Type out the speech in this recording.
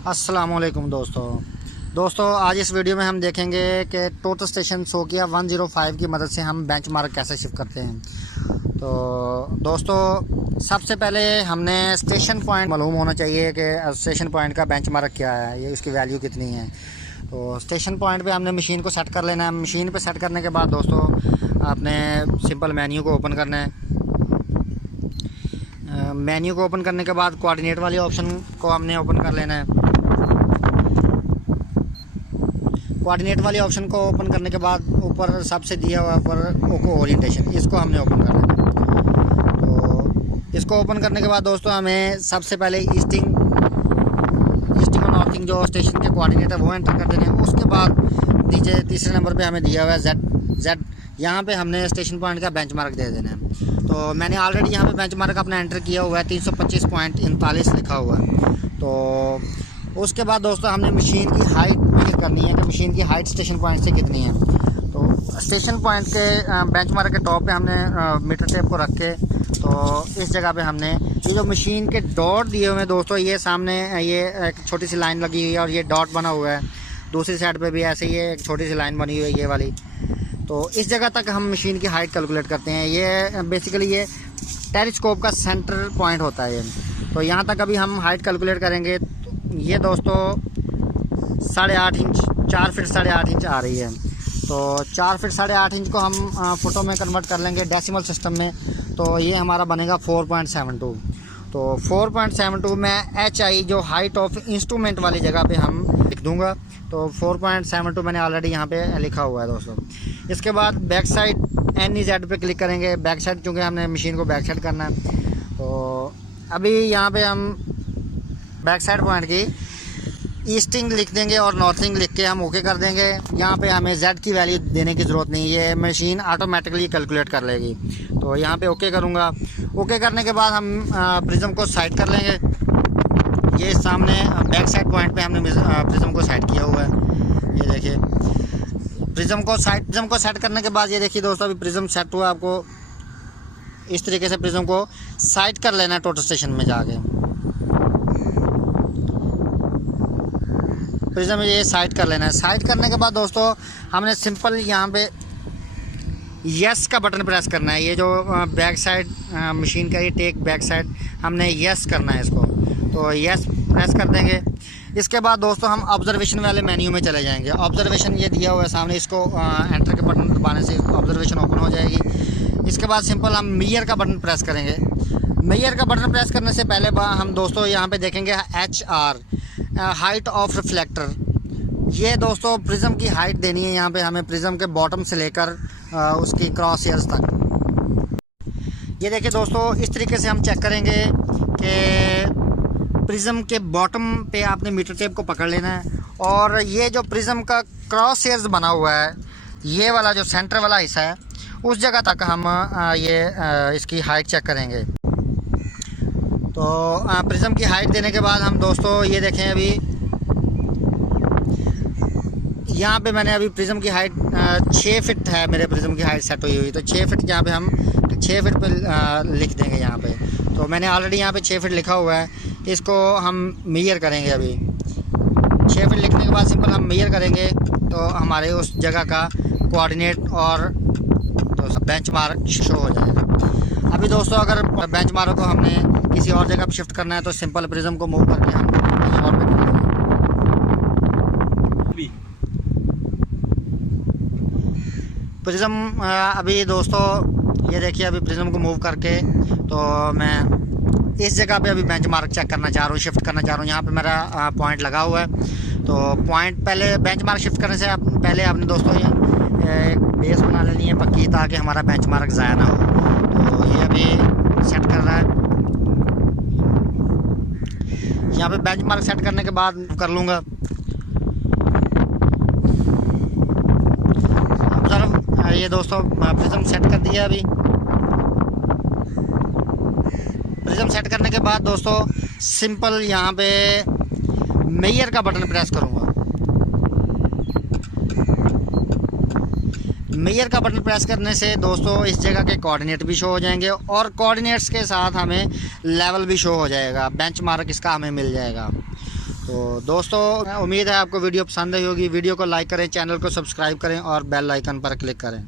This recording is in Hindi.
अस्सलामुअलैकुम दोस्तों आज इस वीडियो में हम देखेंगे कि टोटल स्टेशन सोकिया 105 की मदद से हम बेंचमार्क कैसे शिफ्ट करते हैं। तो दोस्तों सबसे पहले हमने स्टेशन पॉइंट मालूम होना चाहिए कि स्टेशन पॉइंट का बेंचमार्क क्या है, ये उसकी वैल्यू कितनी है। तो स्टेशन पॉइंट पे हमने मशीन को सेट कर लेना है। मशीन पे सेट करने के बाद दोस्तों आपने सिंपल मेन्यू को ओपन करना है। मेन्यू को ओपन करने के बाद कोऑर्डिनेट वाले ऑप्शन को हमने ओपन कर लेना है। कोऑर्डिनेट वाले ऑप्शन को ओपन करने के बाद ऊपर सबसे दिया हुआ ऊपर ओको ओरिएंटेशन, इसको हमने ओपन कर लेना है। तो इसको ओपन करने के बाद दोस्तों हमें सबसे पहले ईस्टिंग और नॉर्थिंग जो स्टेशन के कोऑर्डिनेट है वो एंटर कर देने हैं। उसके बाद नीचे तीसरे नंबर पे हमें दिया हुआ है जेड, यहाँ पे हमने स्टेशन पॉइंट का बेंचमार्क दे देना है। तो मैंने ऑलरेडी यहाँ पे बेंचमार्क अपना एंटर किया हुआ है, 325.39 लिखा हुआ है। तो उसके बाद दोस्तों हमने मशीन की हाइट मेजर करनी है कि मशीन की हाइट स्टेशन पॉइंट से कितनी है। तो स्टेशन पॉइंट के बेंचमार्क के टॉप पे हमने मीटर टेप को रख के, तो इस जगह पे हमने ये जो मशीन के डॉट दिए हुए हैं दोस्तों, ये सामने ये एक छोटी सी लाइन लगी हुई है और ये डॉट बना हुआ है। दूसरी साइड पे भी ऐसे ही एक छोटी सी लाइन बनी हुई है, ये वाली। तो इस जगह तक हम मशीन की हाइट कैलकुलेट करते हैं। ये बेसिकली ये टेलीस्कोप का सेंटर पॉइंट होता है ये। तो यहाँ तक अभी हम हाइट कैलकुलेट करेंगे। तो ये दोस्तों 8.5 इंच, 4 फीट 8.5 इंच आ रही है। तो 4 फीट 8.5 इंच को हम फुटों में कन्वर्ट कर लेंगे डेसिमल सिस्टम में। तो ये हमारा बनेगा 4.72। तो 4.72 में HI जो हाइट ऑफ इंस्ट्रूमेंट वाली जगह पे हम लिख दूंगा। तो 4.72 मैंने ऑलरेडी यहाँ पे लिखा हुआ है दोस्तों। इसके बाद बैक साइड NEZ पे क्लिक करेंगे। बैक साइड चूँकि हमने मशीन को बैक साइड करना है, तो अभी यहाँ पे हम बैक साइड पॉइंट की ईस्टिंग लिख देंगे और नॉर्थिंग लिख के हम ओके कर देंगे। यहाँ पे हमें Z की वैल्यू देने की ज़रूरत नहीं, ये मशीन ऑटोमेटिकली कैलकुलेट कर लेगी। तो यहाँ पे ओके करूँगा। ओके करने के बाद हम प्रिज्म को साइड कर लेंगे। ये सामने बैक साइड पॉइंट पे हमने प्रिज्म को साइड किया हुआ है, ये देखिए। प्रिज्म को सेट करने के बाद ये देखिए दोस्तों, अभी प्रिज्म सेट हुआ। आपको इस तरीके से प्रिज्म को साइड कर लेना है टोटल स्टेशन में जाके। प्रिज्म ये साइड कर लेना है। साइड करने के बाद दोस्तों हमने सिंपल यहाँ पे यस का बटन प्रेस करना है। ये जो बैक साइड मशीन का ये टेक बैक साइड, हमने यस करना है इसको। तो यस प्रेस कर देंगे। इसके बाद दोस्तों हम ऑब्जर्वेशन वाले मेन्यू में चले जाएंगे। ऑब्जर्वेशन ये दिया हुआ है सामने, इसको एंटर के बटन दबाने से ऑब्जर्वेशन ओपन हो जाएगी। इसके बाद सिंपल हम मेजर का बटन प्रेस करेंगे। मेजर का बटन प्रेस करने से पहले हम दोस्तों यहाँ पे देखेंगे HR, हाइट ऑफ रिफ्लेक्टर। ये दोस्तों प्रिज्म की हाइट देनी है यहाँ पे हमें, प्रिज्म के बॉटम से लेकर उसकी क्रॉस एयर्स तक। ये देखिए दोस्तों, इस तरीके से हम चेक करेंगे कि प्रिज्म के बॉटम पे आपने मीटर टेप को पकड़ लेना है और ये जो प्रिज्म का क्रॉस एयर्स बना हुआ है, ये वाला जो सेंटर वाला हिस्सा है, उस जगह तक हम इसकी हाइट चेक करेंगे। तो प्रिज्म की हाइट देने के बाद हम दोस्तों ये देखें, अभी यहाँ पे मैंने अभी प्रिज्म की हाइट 6 फीट है, मेरे प्रिज्म की हाइट सेट हुई। तो 6 फीट यहाँ पे हम 6 फीट पे लिख देंगे यहाँ पे। तो मैंने ऑलरेडी यहाँ पे 6 फीट लिखा हुआ है, इसको हम मेजर करेंगे। अभी 6 फीट लिखने के बाद सिंपल हम मेजर करेंगे तो हमारे उस जगह का कोऑर्डिनेट और तो बेंचमार्क शो हो जाएगा। अभी दोस्तों अगर बेंचमार्क को हमने किसी और जगह पर शिफ्ट करना है तो सिंपल प्रिज्म को मूव करके हम कहीं और पे कर देंगे। प्रिज्म अभी दोस्तों ये देखिए, अभी प्रिज्म को मूव करके तो मैं इस जगह पे अभी बेंचमार्क चेक करना चाह रहा हूँ, शिफ्ट करना चाह रहा हूँ। यहाँ पे मेरा पॉइंट लगा हुआ है। तो पॉइंट पहले बेंचमार्क शिफ्ट करने से पहले आपने दोस्तों ये एक बेस बना लेनी है पक्की, ताकि हमारा बेंचमार्क ज़ाया ना हो। तो ये अभी सेट कर रहा है। यहाँ पे बेंचमार्क सेट करने के बाद कर लूँगा। ऑब्जर्व, ये दोस्तों प्रिज्म सेट कर दिया। अभी प्रिज्म सेट करने के बाद दोस्तों सिंपल यहाँ पे मेजर का बटन प्रेस करूँगा। मेजर का बटन प्रेस करने से दोस्तों इस जगह के कोऑर्डिनेट भी शो हो जाएंगे और कोऑर्डिनेट्स के साथ हमें लेवल भी शो हो जाएगा, बेंचमार्क इसका हमें मिल जाएगा। तो दोस्तों उम्मीद है आपको वीडियो पसंद आई होगी। वीडियो को लाइक करें, चैनल को सब्सक्राइब करें और बेल आइकन पर क्लिक करें।